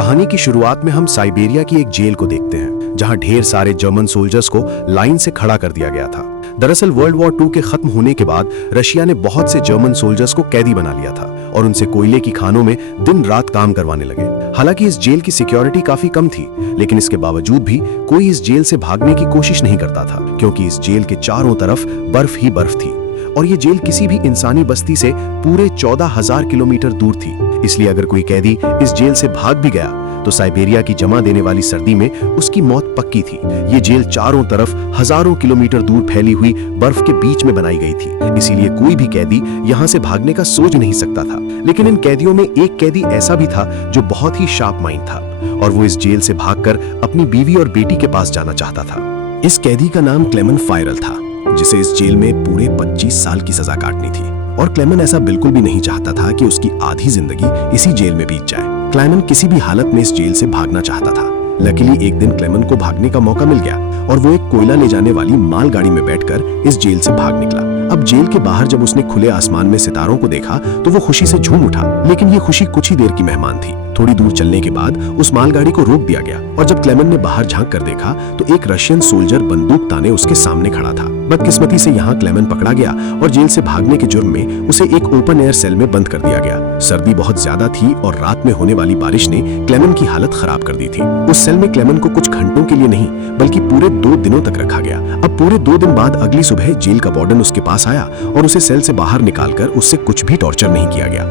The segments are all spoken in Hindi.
कहानी की शुरुआत में हम साइबेरिया की एक जेल को देखते हैं, जहां ढेर सारे जर्मन सोल्जर्स को लाइन से खड़ा कर दिया गया था। दरअसल वर्ल्ड वॉर 2 के खत्म होने के बाद रशिया ने बहुत से जर्मन सोल्जर्स को कैदी बना लिया था और उनसे कोयले की खानों में दिन रात काम करवाने लगे। हालांकि इस जेल की सिक्योरिटी काफी कम थी, लेकिन इसके बावजूद भी कोई इस जेल से भागने की कोशिश नहीं करता था, क्योंकि इस जेल के चारों तरफ बर्फ ही बर्फ थी और ये जेल किसी भी इंसानी बस्ती से पूरे 14,000 किलोमीटर दूर थी। इसलिए अगर कोई कैदी इस जेल से भाग भी गया तो साइबेरिया की जमा देने वाली सर्दी में उसकी मौत पक्की थी। ये जेल चारों तरफ हजारों किलोमीटर दूर फैली हुई बर्फ के बीच में बनाई गई थी, इसीलिए कोई भी कैदी यहाँ से भागने का सोच नहीं सकता था। लेकिन इन कैदियों में एक कैदी ऐसा भी था जो बहुत ही शार्प माइंड था और वो इस जेल से भागकर अपनी बीवी और बेटी के पास जाना चाहता था। इस कैदी का नाम क्लेमेन फायरल था, जिसे इस जेल में पूरे 25 साल की सजा काटनी थी। और क्लेमेन ऐसा बिल्कुल भी नहीं चाहता था कि उसकी आधी जिंदगी इसी जेल में बीत जाए। क्लेमेन किसी भी हालत में इस जेल से भागना चाहता था। लकीली एक दिन क्लेमेन को भागने का मौका मिल गया और वो एक कोयला ले जाने वाली मालगाड़ी में बैठकर इस जेल से भाग निकला। अब जेल के बाहर जब उसने खुले आसमान में सितारों को देखा तो वो खुशी से झूम उठा, लेकिन ये खुशी कुछ ही देर की मेहमान थी। थोड़ी दूर चलने के बाद उस मालगाड़ी को रोक दिया गया और जब क्लेमेन ने बाहर झांक कर देखा तो एक रशियन सोल्जर बंदूक ताने उसके सामने खड़ा था। बदकिस्मती से यहाँ क्लेमेन पकड़ा गया और जेल से भागने के जुर्म में उसे एक ओपन एयर सेल में बंद कर दिया गया। सर्दी बहुत ज्यादा थी और रात में होने वाली बारिश ने क्लेमेन की हालत खराब कर दी थी। उस सेल में क्लेमेन को कुछ घंटों के लिए नहीं बल्कि पूरे 2 दिनों तक रखा गया। अब पूरे 2 दिन बाद अगली सुबह जेल का वार्डन उसके पास आया और उसे सेल से बाहर निकालकर उससे कुछ भी टॉर्चर नहीं किया गया,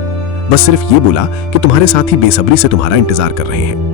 बस सिर्फ ये बोला कि तुम्हारे साथी बेसब्री से तुम्हारा इंतजार कर रहे हैं।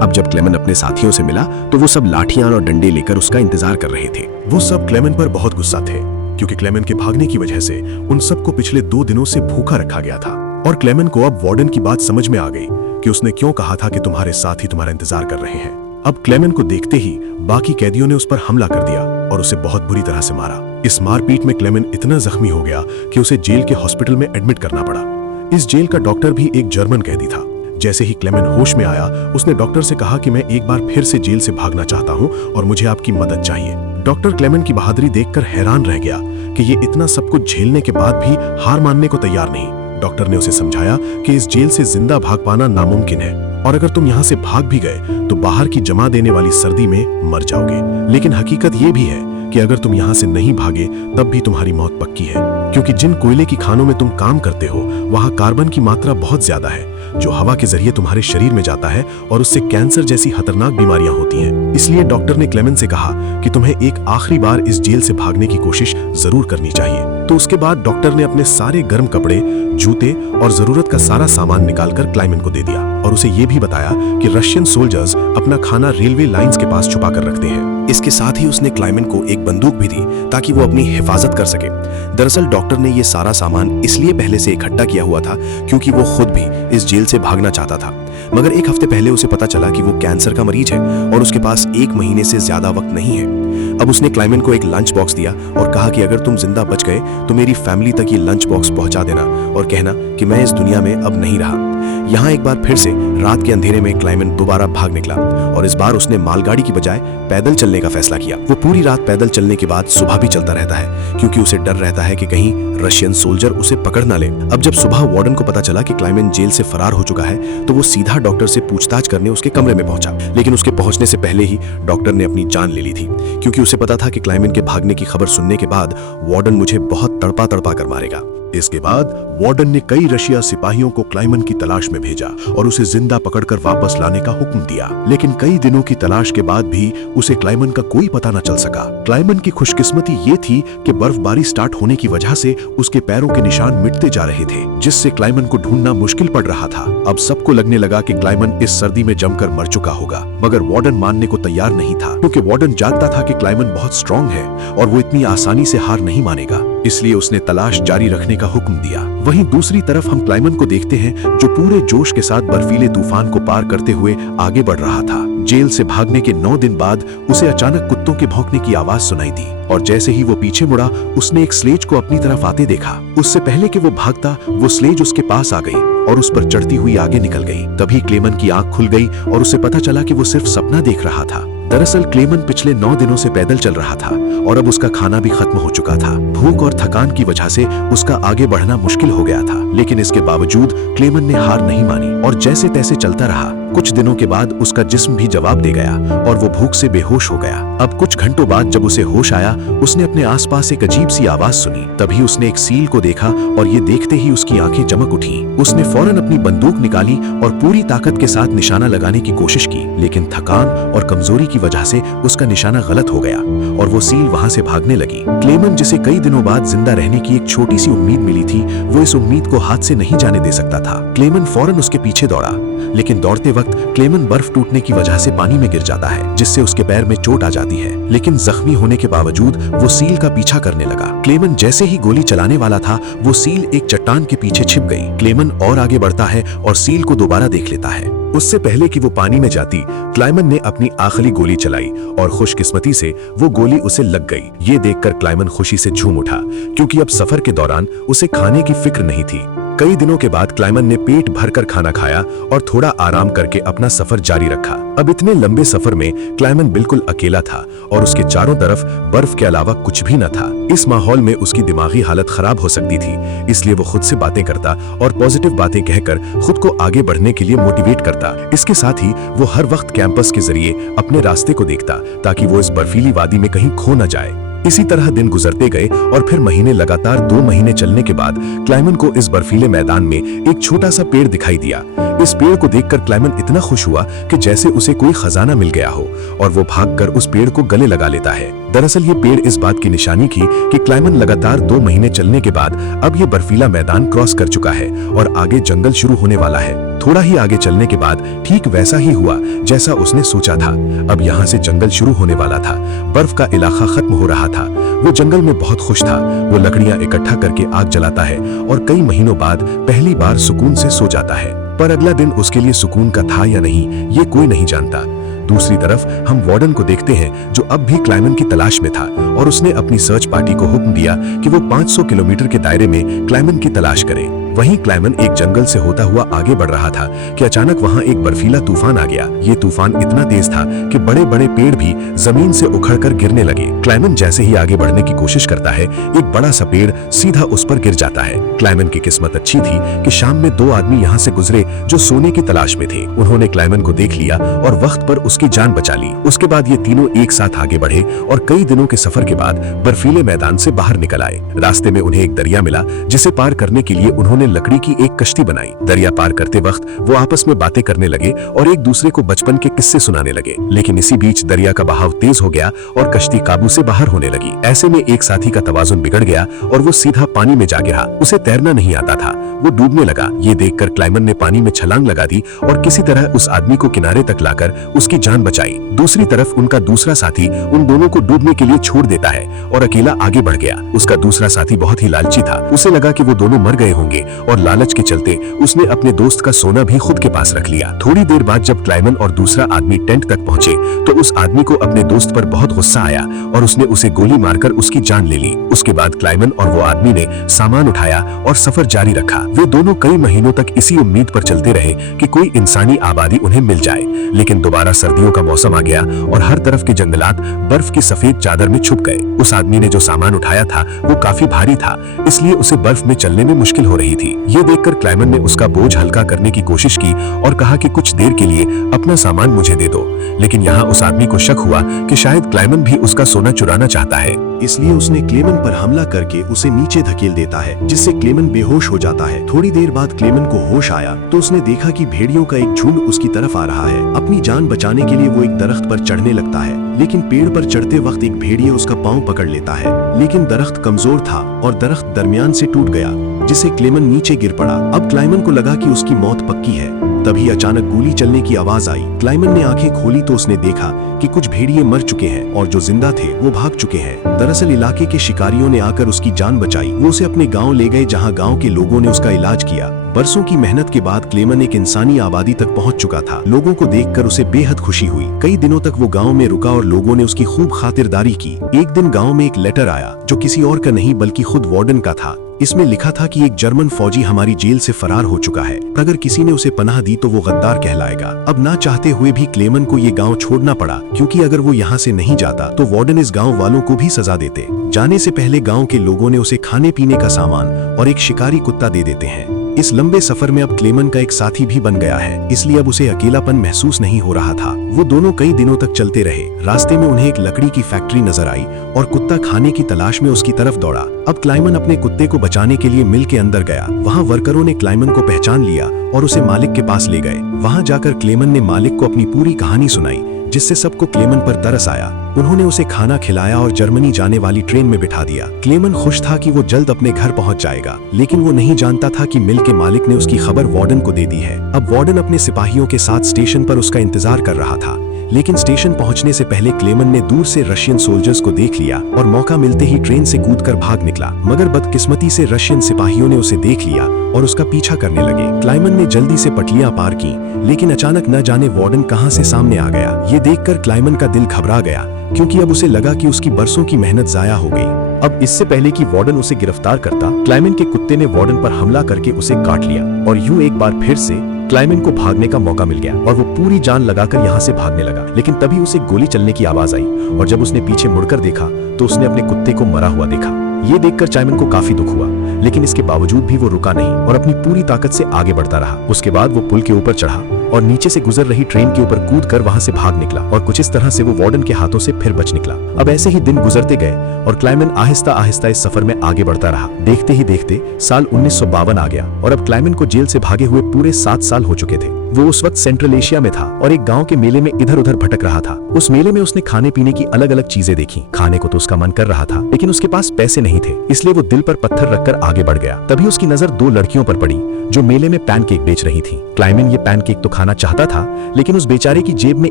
अब जब क्लेमेन अपने साथियों से मिला तो वो सब लाठियां और डंडे लेकर उसका इंतजार कर रहे थे। वो सब क्लेमेन पर बहुत गुस्सा थे, क्योंकि क्लेमेन के भागने की वजह से उन सबको पिछले 2 दिनों से भूखा रखा गया था। और क्लेमेन को अब वार्डन की बात समझ में आ गई कि उसने क्यों कहा था कि तुम्हारे साथी तुम्हारा इंतजार कर रहे हैं। अब क्लेमेन को देखते ही बाकी कैदियों ने उस पर हमला कर दिया और उसे बहुत बुरी तरह से मारा। इस मारपीट में क्लेमेन इतना जख्मी हो गया कि उसे जेल के हॉस्पिटल में एडमिट करना पड़ा। इस जेल का डॉक्टर भी एक जर्मन कैदी था। जैसे ही क्लेमेन होश में आया उसने डॉक्टर से कहा कि मैं एक बार फिर से जेल से भागना चाहता हूं और मुझे आपकी मदद चाहिए। डॉक्टर क्लेमेन की बहादुरी देखकर हैरान रह गया कि ये इतना सब कुछ झेलने के बाद भी हार मानने को तैयार नहीं। डॉक्टर ने उसे समझाया कि इस जेल से जिंदा भाग पाना नामुमकिन है और अगर तुम यहाँ से भाग भी गए तो बाहर की जमा देने वाली सर्दी में मर जाओगे। लेकिन हकीकत ये भी है कि अगर तुम यहाँ से नहीं भागे तब भी तुम्हारी मौत पक्की है, क्योंकि जिन कोयले की खानों में तुम काम करते हो वहाँ कार्बन की मात्रा बहुत ज्यादा है जो हवा के जरिए तुम्हारे शरीर में जाता है और उससे कैंसर जैसी खतरनाक बीमारियां होती हैं। इसलिए डॉक्टर ने क्लेमेन से कहा कि तुम्हें एक आखिरी बार इस जेल से भागने की कोशिश जरूर करनी चाहिए। तो उसके बाद डॉक्टर ने अपने सारे गर्म कपड़े, जूते और जरूरत का सारा सामान निकालकर क्लेमेन को दे दिया और उसे ये भी बताया कि रशियन सोल्जर्स अपना खाना रेलवे लाइंस के पास छुपा कर रखते हैं। इसके साथ ही उसने क्लेमेन को एक बंदूक भी दी ताकि वो अपनी हिफाजत कर सके। दरअसल डॉक्टर ने ये सारा सामान इसलिए पहले से इकट्ठा किया हुआ था क्योंकि वो खुद भी इस जेल से भागना चाहता था, मगर 1 हफ्ते पहले उसे पता चला कि वो कैंसर का मरीज है और उसके पास 1 महीने से ज्यादा वक्त नहीं है। अब उसने क्लेमेन को एक लंच बॉक्स दिया और कहा कि अगर तुम जिंदा बच गए तो मेरी फैमिली तक ये लंच बॉक्स पहुंचा देना और कहना कि मैं इस दुनिया में अब नहीं रहा। यहाँ एक बार फिर से रात के अंधेरे में क्लेमेन दोबारा भाग निकला और इस बार उसने मालगाड़ी की बजाय पैदल चलने का फैसला किया। वो पूरी रात पैदल चलने के बाद सुबह भी चलता रहता है क्योंकि उसे डर रहता है कि कहीं रशियन सोल्जर उसे पकड़ ना ले। अब जब सुबह वार्डन को पता चला कि क्लेमेन जेल से फरार हो चुका है तो वो सीधा डॉक्टर से पूछताछ करने उसके कमरे में पहुंचा, लेकिन उसके पहुंचने से पहले ही डॉक्टर ने अपनी जान ले ली थी, क्योंकि उसे पता था कि क्लेमेन के भागने की खबर सुनने के बाद वार्डन मुझे बहुत तड़पा तड़पा कर मारेगा। इसके बाद वार्डन ने कई रशिया सिपाहियों को क्लेमेन की तलाश में भेजा और उसे जिंदा पकड़कर वापस लाने का हुक्म दिया, लेकिन कई दिनों की तलाश के बाद भी उसे क्लेमेन का कोई पता न चल सका। क्लेमेन की खुशकिस्मती ये थी कि बर्फबारी स्टार्ट होने की वजह से उसके पैरों के निशान मिटते जा रहे थे, जिससे क्लेमेन को ढूंढना मुश्किल पड़ रहा था। अब सबको लगने लगा कि क्लेमेन इस सर्दी में जमकर मर चुका होगा, मगर वार्डन मानने को तैयार नहीं था, क्योंकि वार्डन जानता था कि क्लेमेन बहुत स्ट्रांग है और वो इतनी आसानी से हार नहीं मानेगा। इसलिए उसने तलाश जारी रखने का हुक्म दिया। वहीं दूसरी तरफ हम क्लेमेन को देखते हैं जो पूरे जोश के साथ बर्फीले तूफान को पार करते हुए आगे बढ़ रहा था। जेल से भागने के 9 दिन बाद उसे अचानक कुत्तों के भौंकने की आवाज सुनाई दी और जैसे ही वो पीछे मुड़ा उसने एक स्लेज को अपनी तरफ आते देखा। उससे पहले कि वो भागता वो स्लेज उसके पास आ गई और उस पर चढ़ती हुई आगे निकल गई। तभी क्लेमेन की आंख खुल गई और उसे पता चला कि वो सिर्फ सपना देख रहा था। दरअसल क्लेमेन पिछले 9 दिनों से पैदल चल रहा था और अब उसका खाना भी खत्म हो चुका था। भूख और थकान की वजह से उसका आगे बढ़ना मुश्किल हो गया था, लेकिन इसके बावजूद क्लेमेन ने हार नहीं मानी और जैसे तैसे चलता रहा। कुछ दिनों के बाद उसका जिस्म भी जवाब दे गया और वो भूख से बेहोश हो गया। अब कुछ घंटों बाद जब उसे होश आया, उसने अपने आसपास एक अजीब सी आवाज सुनी। तभी उसने एक सील को देखा और ये देखते ही उसकी आंखें चमक उठी। उसने फौरन अपनी बंदूक निकाली और पूरी ताकत के साथ निशाना लगाने की कोशिश की, लेकिन थकान और कमजोरी की वजह से उसका निशाना गलत हो गया और वो सील वहां से भागने लगी। क्लेमन, जिसे कई दिनों बाद जिंदा रहने की एक छोटी सी उम्मीद मिली थी, वो इस उम्मीद को हाथ से नहीं जाने दे सकता था। क्लेमन फौरन उसके पीछे दौड़ा, लेकिन दौड़ते वक्त क्लेमन बर्फ टूटने की वजह से पानी में गिर जाता है, जिससे उसके पैर में चोट आ जाती है। लेकिन जख्मी होने के बावजूद वो सील का पीछा करने लगा। क्लेमन जैसे ही गोली चलाने वाला था, वो सील एक चट्टान के पीछे छिप गई। क्लेमन और आगे बढ़ता है और सील को दोबारा देख लेता है। उससे पहले कि वो पानी में जाती, क्लाइमन ने अपनी आखिरी गोली चलाई और खुशकिस्मती से वो गोली उसे लग गई। ये देखकर क्लाइमन खुशी से झूम उठा, क्योंकि अब सफर के दौरान उसे खाने की फिक्र नहीं थी। कई दिनों के बाद क्लाइमन ने पेट भरकर खाना खाया और थोड़ा आराम करके अपना सफर जारी रखा। अब इतने लंबे सफर में क्लाइमन बिल्कुल अकेला था और उसके चारों तरफ बर्फ के अलावा कुछ भी न था। इस माहौल में उसकी दिमागी हालत खराब हो सकती थी, इसलिए वो खुद से बातें करता और पॉजिटिव बातें कहकर खुद को आगे बढ़ने के लिए मोटिवेट करता। इसके साथ ही वो हर वक्त कैंपस के जरिए अपने रास्ते को देखता, ताकि वो इस बर्फीली वादी में कहीं खो न जाए। इसी तरह दिन गुजरते गए और फिर महीने, लगातार 2 महीने चलने के बाद क्लाइमन को इस बर्फीले मैदान में एक छोटा सा पेड़ दिखाई दिया। इस पेड़ को देखकर क्लाइमन इतना खुश हुआ कि जैसे उसे कोई खजाना मिल गया हो, और वो भागकर उस पेड़ को गले लगा लेता है। दरअसल ये पेड़ इस बात की निशानी थी कि क्लाइमन लगातार 2 महीने चलने के बाद अब ये बर्फीला मैदान क्रॉस कर चुका है और आगे जंगल शुरू होने वाला है। थोड़ा ही आगे चलने के बाद ठीक वैसा ही हुआ जैसा उसने सोचा था। अब यहाँ से जंगल शुरू होने वाला था। बर्फ का इलाका खत्म हो रहा था। वो जंगल में बहुत खुश था। वो लकड़ियां इकट्ठा करके आग जलाता है और कई महीनों बाद पहली बार सुकून से सो जाता है। पर अगला दिन उसके लिए सुकून का था या नहीं, ये कोई नहीं जानता। दूसरी तरफ हम वार्डन को देखते हैं, जो अब भी क्लाइमन की तलाश में था और उसने अपनी सर्च पार्टी को हुक्म दिया कि वो 500 किलोमीटर के दायरे में क्लाइमन की तलाश करे। वहीं क्लाइमन एक जंगल से होता हुआ आगे बढ़ रहा था कि अचानक वहां एक बर्फीला तूफान आ गया। ये तूफान इतना तेज था कि बड़े बड़े पेड़ भी जमीन से उखड़कर गिरने लगे। क्लाइमन जैसे ही आगे बढ़ने की कोशिश करता है, एक बड़ा सा पेड़ सीधा उस पर गिर जाता है। क्लाइमन की किस्मत अच्छी थी कि शाम में 2 आदमी यहाँ से गुजरे जो सोने की तलाश में थे। उन्होंने क्लाइमन को देख लिया और वक्त पर उसकी जान बचा ली। उसके बाद ये तीनों एक साथ आगे बढ़े और कई दिनों के सफर के बाद बर्फीले मैदान से बाहर निकल आए। रास्ते में उन्हें एक दरिया मिला, जिसे पार करने के लिए उन्होंने लकड़ी की एक कश्ती बनाई। दरिया पार करते वक्त वो आपस में बातें करने लगे और एक दूसरे को बचपन के किस्से सुनाने लगे। लेकिन इसी बीच दरिया का बहाव तेज हो गया और कश्ती काबू से बाहर होने लगी। ऐसे में एक साथी का तवाजुन बिगड़ गया और वो सीधा पानी में जा गिरा। उसे तैरना नहीं आता था, वो डूबने लगा। ये देखकर क्लाइमन ने पानी में छलांग लगा दी और किसी तरह उस आदमी को किनारे तक लाकर उसकी जान बचाई। दूसरी तरफ उनका दूसरा साथी उन दोनों को डूबने के लिए छोड़ देता है और अकेला आगे बढ़ गया। उसका दूसरा साथी बहुत ही लालची था। उसे लगा कि वो दोनों मर गए होंगे और लालच के चलते उसने अपने दोस्त का सोना भी खुद के पास रख लिया। थोड़ी देर बाद जब क्लाइमन और दूसरा आदमी टेंट तक पहुंचे तो उस आदमी को अपने दोस्त पर बहुत गुस्सा आया और उसने उसे गोली मारकर उसकी जान ले ली। उसके बाद क्लाइमन और वो आदमी ने सामान उठाया और सफर जारी रखा। वे दोनों कई महीनों तक इसी उम्मीद पर चलते रहे कि कोई इंसानी आबादी उन्हें मिल जाए। लेकिन दोबारा सर्दियों का मौसम आ गया और हर तरफ के जंगलात बर्फ की सफेद चादर में छुप गए। उस आदमी ने जो सामान उठाया था वो काफी भारी था, इसलिए उसे बर्फ में चलने में मुश्किल हो रही थी। ये देखकर क्लाइमन ने उसका बोझ हल्का करने की कोशिश की और कहा कि कुछ देर के लिए अपना सामान मुझे दे दो। लेकिन यहाँ उस आदमी को शक हुआ कि शायद क्लाइमन भी उसका सोना चुराना चाहता है, इसलिए उसने क्लेमन पर हमला करके उसे नीचे धकेल देता है, जिससे क्लेमन बेहोश हो जाता है। थोड़ी देर बाद क्लेमन को होश आया तो उसने देखा कि भेड़ियों का एक झुंड उसकी तरफ आ रहा है। अपनी जान बचाने के लिए वो एक दरख्त पर चढ़ने लगता है, लेकिन पेड़ पर चढ़ते वक्त एक भेड़िया उसका पांव पकड़ लेता है। लेकिन दरख्त कमजोर था और दरख्त दरमियान से टूट गया, जिससे क्लेमन नीचे गिर पड़ा। अब क्लाइमन को लगा कि उसकी मौत पक्की है। तभी अचानक गोली चलने की आवाज आई। क्लाइमन ने आंखें खोली तो उसने देखा कि कुछ भेड़िए मर चुके हैं और जो जिंदा थे वो भाग चुके हैं। दरअसल इलाके के शिकारियों ने आकर उसकी जान बचाई। वो उसे अपने गांव ले गए, जहां गांव के लोगों ने उसका इलाज किया। बरसों की मेहनत के बाद क्लेमन एक इंसानी आबादी तक पहुंच चुका था। लोगों को देखकर उसे बेहद खुशी हुई। कई दिनों तक वो गांव में रुका और लोगों ने उसकी खूब खातिरदारी की। एक दिन गांव में एक लेटर आया जो किसी और का नहीं बल्कि खुद वार्डन का था। इसमें लिखा था कि एक जर्मन फौजी हमारी जेल से फरार हो चुका है। अगर किसी ने उसे पनाह दी तो वो गद्दार कहलाएगा। अब ना चाहते हुए भी क्लेमन को ये गांव छोड़ना पड़ा, क्योंकि अगर वो यहाँ से नहीं जाता तो वार्डन इस गांव वालों को भी सजा देते। जाने से पहले गांव के लोगों ने उसे खाने पीने का सामान और एक शिकारी कुत्ता दे देते हैं। इस लंबे सफर में अब क्लेमन का एक साथी भी बन गया है, इसलिए अब उसे अकेलापन महसूस नहीं हो रहा था। वो दोनों कई दिनों तक चलते रहे। रास्ते में उन्हें एक लकड़ी की फैक्ट्री नजर आई और कुत्ता खाने की तलाश में उसकी तरफ दौड़ा। अब क्लाइमन अपने कुत्ते को बचाने के लिए मिल के अंदर गया। वहाँ वर्करों ने क्लाइमन को पहचान लिया और उसे मालिक के पास ले गए। वहाँ जाकर क्लेमन ने मालिक को अपनी पूरी कहानी सुनाई, जिससे सबको क्लेमन पर तरस आया। उन्होंने उसे खाना खिलाया और जर्मनी जाने वाली ट्रेन में बिठा दिया। क्लेमन खुश था कि वो जल्द अपने घर पहुंच जाएगा, लेकिन वो नहीं जानता था कि मिल के मालिक ने उसकी खबर वार्डन को दे दी है। अब वार्डन अपने सिपाहियों के साथ स्टेशन पर उसका इंतजार कर रहा था, लेकिन स्टेशन पहुंचने से पहले क्लेमन ने दूर से रशियन सोल्जर्स को देख लिया और मौका मिलते ही ट्रेन से कूदकर भाग निकला। मगर बदकिस्मती से रशियन सिपाहियों ने उसे देख लिया और उसका पीछा करने लगे। क्लाइमन ने जल्दी से पटलियां पार की, लेकिन अचानक न जाने वार्डन कहां से सामने आ गया। ये देखकर क्लाइमन का दिल घबरा गया, क्योंकि अब उसे लगा कि उसकी बरसों की मेहनत जाया हो गई। अब इससे पहले कि वार्डन उसे गिरफ्तार करता, क्लाइमन के कुत्ते ने वार्डन पर हमला करके उसे काट लिया और यूं एक बार फिर से क्लाइमन को भागने का मौका मिल गया और वो पूरी जान लगाकर यहाँ से भागने लगा। लेकिन तभी उसे गोली चलने की आवाज आई और जब उसने पीछे मुड़कर देखा तो उसने अपने कुत्ते को मरा हुआ देखा। ये देखकर क्लाइमन को काफी दुख हुआ, लेकिन इसके बावजूद भी वो रुका नहीं और अपनी पूरी ताकत से आगे बढ़ता रहा। उसके बाद वो पुल के ऊपर चढ़ा और नीचे से गुजर रही ट्रेन के ऊपर कूदकर वहां से भाग निकला और कुछ इस तरह से वो वार्डन के हाथों से फिर बच निकला। अब ऐसे ही दिन गुजरते गए और क्लाइमन आहिस्ता आहिस्ता इस सफर में आगे बढ़ता रहा। देखते ही देखते साल 1952 आ गया और अब क्लाइमन को जेल से भागे हुए पूरे 7 साल हो चुके थे। वो उस वक्त सेंट्रल एशिया में था और एक गांव के मेले में इधर उधर भटक रहा था। उस मेले में उसने खाने पीने की अलग अलग चीजें देखी। खाने को तो उसका मन कर रहा था, लेकिन उसके पास पैसे नहीं थे, इसलिए वो दिल पर पत्थर रखकर आगे बढ़ गया। तभी उसकी नजर 2 लड़कियों पर पड़ी जो मेले में पैनकेक बेच रही थी। क्लाइमन ये पैनकेक तो खाना चाहता था, लेकिन उस बेचारे की जेब में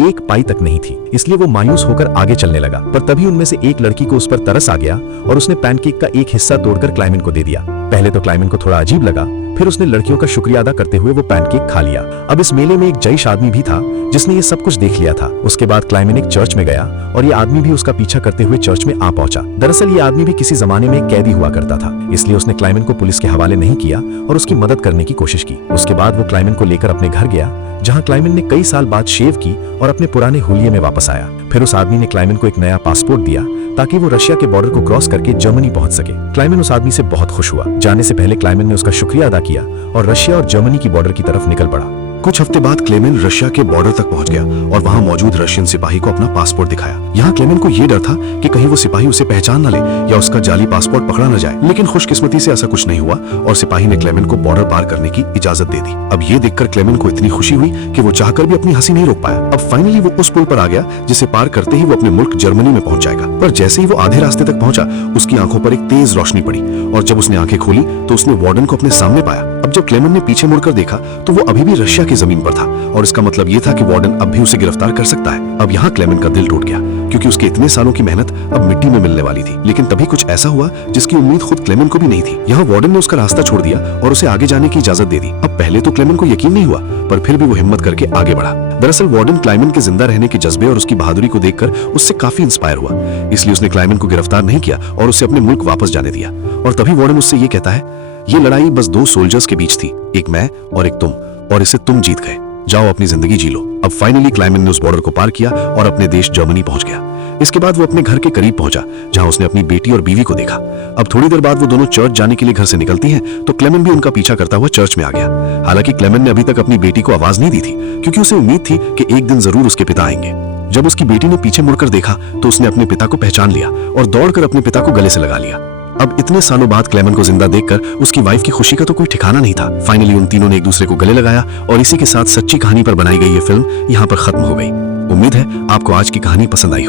1 पाई तक नहीं थी, इसलिए वो मायूस होकर आगे चलने लगा। पर तभी उनमें से एक लड़की को उस पर तरस आ गया और उसने पैनकेक का एक हिस्सा तोड़कर क्लाइमन को दे दिया। पहले तो क्लाइमन को थोड़ा अजीब लगा, फिर उसने लड़कियों का शुक्रिया अदा करते हुए वो पैनकेक खा लिया। अब इस मेले में एक जयश आदमी भी था जिसने ये सब कुछ देख लिया था। उसके बाद क्लाइमन एक चर्च में गया और ये आदमी भी उसका पीछा करते हुए चर्च में आ पहुंचा। दरअसल ये आदमी भी किसी जमाने में एक कैदी हुआ करता था, इसलिए उसने क्लाइमन को पुलिस के हवाले नहीं किया और उसकी मदद करने की कोशिश की। उसके बाद वो क्लाइमन को लेकर अपने घर गया, जहां क्लाइमन ने कई साल बाद शेव की और अपने पुराने हुलिये में वापस आया। फिर उस आदमी ने क्लाइमन को एक नया पासपोर्ट दिया ताकि वो रशिया के बॉर्डर को क्रॉस करके जर्मनी पहुंच सके। क्लाइमन उस आदमी से बहुत खुश हुआ। जाने से पहले क्लाइमन ने उसका शुक्रिया अदा किया और रशिया और जर्मनी की बॉर्डर की तरफ निकल पड़ा। कुछ हफ्ते बाद क्लेमन रशिया के बॉर्डर तक पहुंच गया और वहां मौजूद रशियन सिपाही को अपना पासपोर्ट दिखाया। यहाँ क्लेमन को यह डर था कि कहीं वो सिपाही उसे पहचान न ले या उसका जाली पासपोर्ट पकड़ा न जाए, लेकिन खुशकिस्मती से ऐसा कुछ नहीं हुआ और सिपाही ने क्लेमन को बॉर्डर पार करने की इजाजत दे दी। अब ये देखकर क्लेमन को इतनी खुशी हुई कि वो चाहकर भी अपनी हंसी नहीं रोक पाया। अब फाइनली वो उस पुल पर आ गया जिसे पार करते ही वो अपने मुल्क जर्मनी में पहुंच जाएगा। पर जैसे ही वो आधे रास्ते तक पहुंचा, उसकी आंखों पर एक तेज रोशनी पड़ी और जब उसने आंखें खोली तो उसने वार्डन को अपने सामने पाया। अब जब क्लेमन ने पीछे मुड़कर देखा तो वो अभी भी रशिया की जमीन पर था और इसका मतलब ये था कि वार्डन अब भी उसे गिरफ्तार कर सकता है। अब यहाँ क्लेमन का दिल टूट गया, क्योंकि उसके इतने सालों की मेहनत अब मिट्टी में मिलने वाली थी। लेकिन तभी कुछ ऐसा हुआ जिसकी उम्मीद खुद क्लेमन को भी नहीं थी। यहाँ वार्डन ने उसका रास्ता छोड़ दिया और उसे आगे जाने की इजाजत दे दी। अब पहले तो क्लेमन को यकीन नहीं हुआ, पर फिर भी वो हिम्मत करके आगे बढ़ा। दरअसल वार्डन क्लाइमन के जिंदा रहने के जज्बे और उसकी बहादुरी को देखकर उससे काफी इंस्पायर हुआ, इसलिए उसने क्लाइमन को गिरफ्तार नहीं किया और उसे अपने मुल्क वापस जाने दिया। और तभी वार्डन उससे ये कहता है, ये लड़ाई बस 2 सोल्जर्स के बीच थी, एक मैं और एक तुम, और इसे तुम जीत गए। जाओ अपनी जिंदगी जी लो। अब फाइनली क्लाइमन ने उस बॉर्डर को पार किया और अपने देश जर्मनी पहुंच गया। इसके बाद वो अपने घर के करीब पहुंचा, जहां उसने अपनी बेटी और बीवी को देखा। अब थोड़ी देर बाद वो दोनों चर्च जाने के लिए घर से निकलती हैं, तो क्लेमन भी उनका पीछा करता हुआ चर्च में आ गया। हालांकि क्लेमन ने अभी तक अपनी बेटी को आवाज नहीं दी थी, क्योंकि उसे उम्मीद थी कि एक दिन जरूर उसके पिता आएंगे। जब उसकी बेटी ने पीछे मुड़कर देखा तो उसने अपने पिता को पहचान लिया और दौड़कर अपने पिता को गले से लगा लिया। अब इतने सालों बाद क्लेमन को जिंदा देखकर उसकी वाइफ की खुशी का तो कोई ठिकाना नहीं था। फाइनली उन तीनों ने एक दूसरे को गले लगाया और इसी के साथ सच्ची कहानी पर बनाई गई ये फिल्म यहाँ पर खत्म हो गई। उम्मीद है आपको आज की कहानी पसंद आई हो।